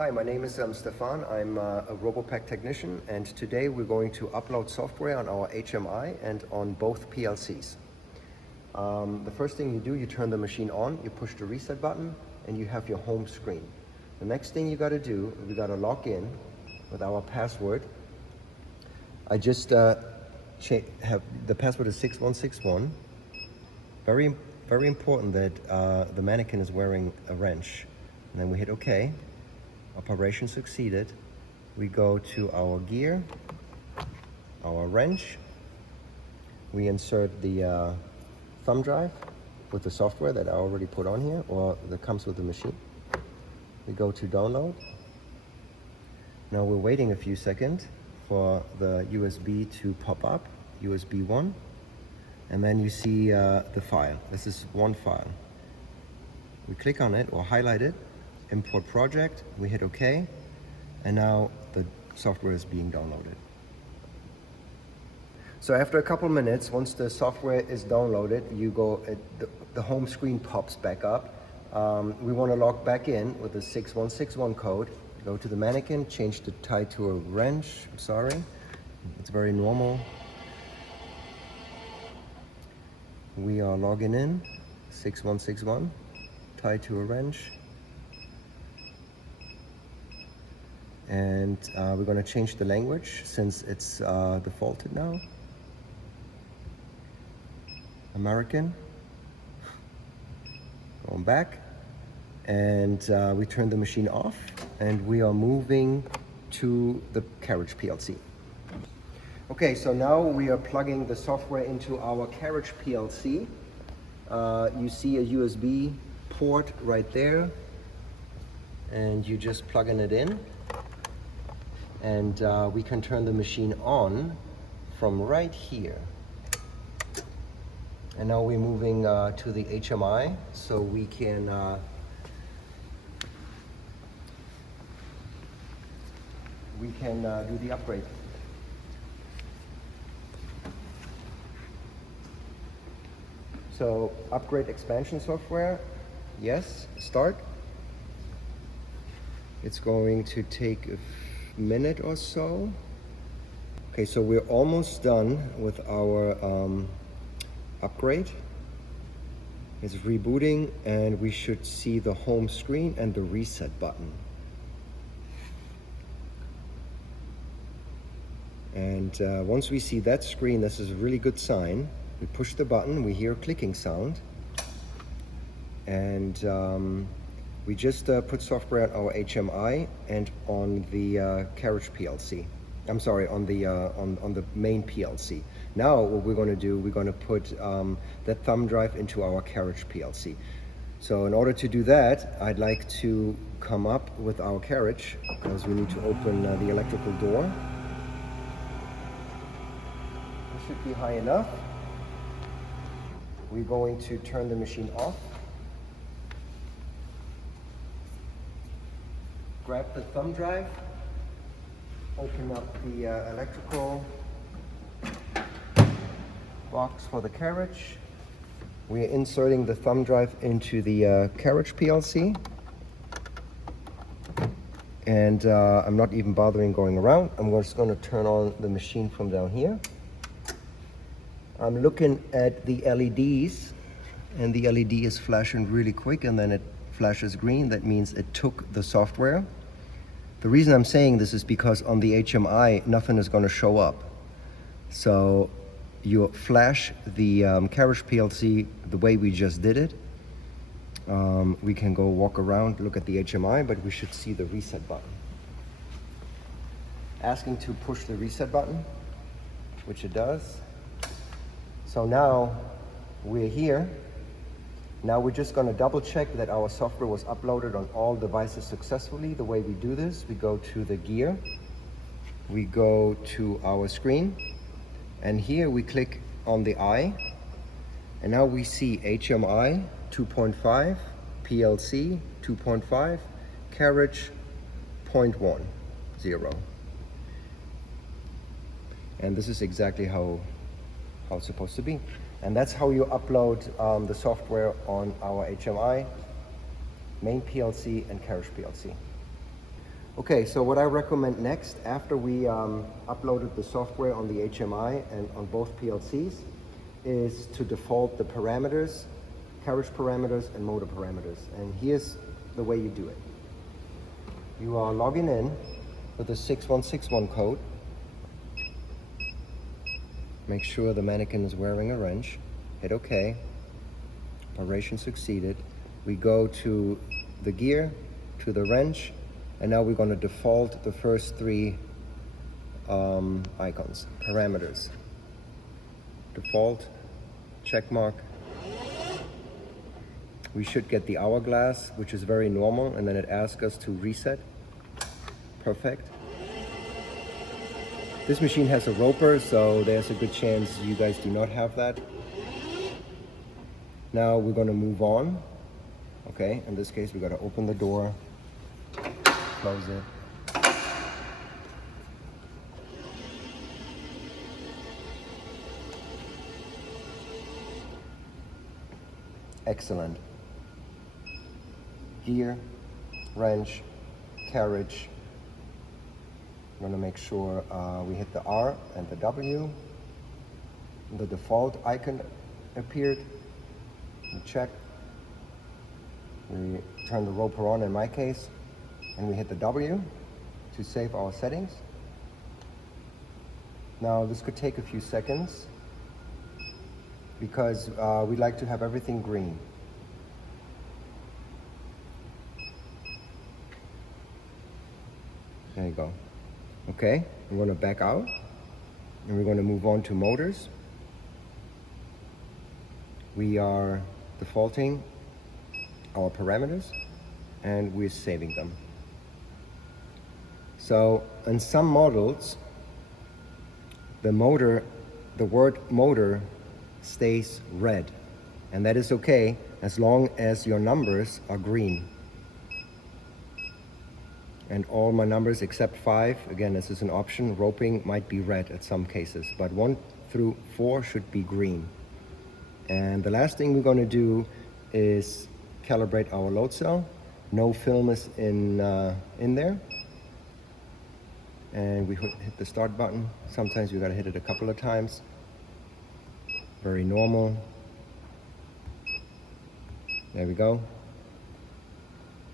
Hi, my name is Stefan. I'm a Robopac technician, and today we're going to upload software on our HMI and on both PLCs. The first thing you do, you turn the machine on, you push the reset button, and you have your home screen. The next thing you got to do, we got to log in with our password. I just have the password is 6161. Very important that the mannequin is wearing a wrench. And then we hit OK. Operation succeeded. We go to our gear, our wrench. We insert the thumb drive with the software that I already put on here, or that comes with the machine. We go to download. Now we're waiting a few seconds for the USB to pop up, USB 1. And then you see the file. This is one file. We click on it or highlight it, import project, we hit OK, and now the software is being downloaded. So after a couple minutes, once the software is downloaded, the home screen pops back up. We want to log back in with the 6161 code. Go to the mannequin, change the tie to a wrench. I'm sorry, it's very normal. We are logging in, 6161, tie to a wrench. And we're going to change the language since it's defaulted now. American. Going back. And we turn the machine off and we are moving to the carriage PLC. Okay, so now we are plugging the software into our carriage PLC. You see a USB port right there, and you just plugging it in. And we can turn the machine on from right here. And now we're moving to the HMI, so we can do the upgrade. So upgrade expansion software, yes, start. It's going to take a minute or so. Okay, so we're almost done with our upgrade. It's rebooting and we should see the home screen and the reset button. And once we see that screen, this is a really good sign. We push the button, we hear a clicking sound, and we just put software on our HMI and on the carriage PLC. I'm sorry, on the main PLC. Now what we're going to do, we're going to put that thumb drive into our carriage PLC. So in order to do that, I'd like to come up with our carriage, because we need to open the electrical door. It should be high enough. We're going to turn the machine off. Grab the thumb drive, open up the electrical box for the carriage. We are inserting the thumb drive into the carriage PLC. And I'm not even bothering going around. I'm just going to turn on the machine from down here. I'm looking at the LEDs, and the LED is flashing really quick, and then it flashes green. That means it took the software. The reason I'm saying this is because on the HMI, nothing is going to show up. So you flash the carriage PLC the way we just did it. We can go walk around, look at the HMI, but we should see the reset button. Asking to push the reset button, which it does. So now we're here. Now we're just going to double check that our software was uploaded on all devices successfully. The way we do this, we go to the gear, we go to our screen, and here we click on the eye, and now we see HMI 2.5, PLC 2.5, carriage 0.10. And this is exactly how it's supposed to be. And that's how you upload the software on our HMI, main PLC, and carriage PLC. Okay, so what I recommend next, after we uploaded the software on the HMI and on both PLCs, is to default the parameters, carriage parameters and motor parameters. And here's the way you do it. You are logging in with the 6161 code. Make sure the mannequin is wearing a wrench. Hit OK. Operation succeeded. We go to the gear, to the wrench, and now we're going to default the first three icons, parameters. Default, check mark. We should get the hourglass, which is very normal, and then it asks us to reset. Perfect. This machine has a roper, so there's a good chance you guys do not have that. Now we're going to move on. Okay, in this case, we got to open the door, close it. Excellent. Gear, wrench, carriage. I'm going to make sure we hit the R and the W. The default icon appeared. We check. We turn the roper on in my case, and we hit the W to save our settings. Now this could take a few seconds because we like to have everything green. There you go. Okay, we're going to back out and we're going to move on to motors. We are defaulting our parameters and we're saving them. So in some models, the word motor stays red, and that is okay as long as your numbers are green. And all my numbers except 5, again, this is an option, roping might be red at some cases, but 1 through 4 should be green. And the last thing we're going to do is calibrate our load cell. No film is in there. And we hit the start button. Sometimes we got to hit it a couple of times. Very normal. There we go.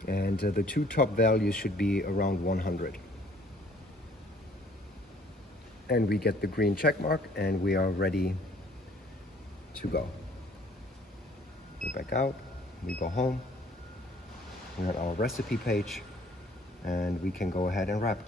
And the two top values should be around 100. And we get the green check mark and we are ready to go. Go back out, we go home. We're on our recipe page and we can go ahead and wrap.